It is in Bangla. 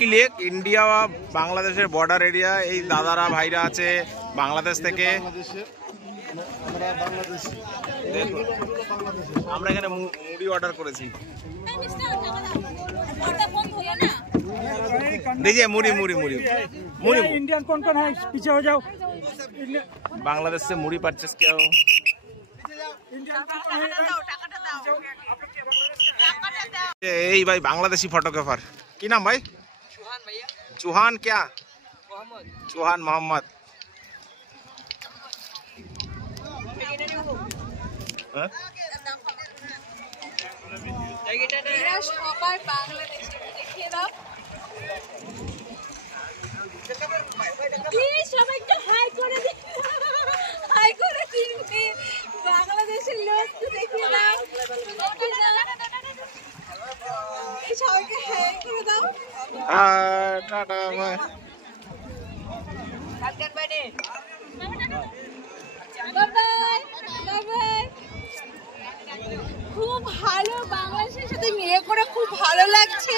কি লেক, ইন্ডিয়া বাংলাদেশের বর্ডার এরিয়া। এই দাদারা ভাইরা আছে বাংলাদেশ থেকে। আমরা এখানে মুড়ি অর্ডার করেছি। दीजिए मुड़ी मुड़ी मुड़ी मुड़ी इंडियन कौन कौन है पीछे हो जाओ। बांग्लादेश से मुड़ी परचेस किया हो। यही भाई बांग्लादेशी फोटोग्राफर की नाम भाई? चौहान भैया। चौहान क्या? मोहम्मद। चौहान मोहम्मद। বাংলাদেশের লোক তো দেখি না, সবাইকে হাই করে দাও। টাটা ভাই। খুব ভালো, বাংলাদেশের সাথে বিয়ে করে খুব ভালো লাগছে।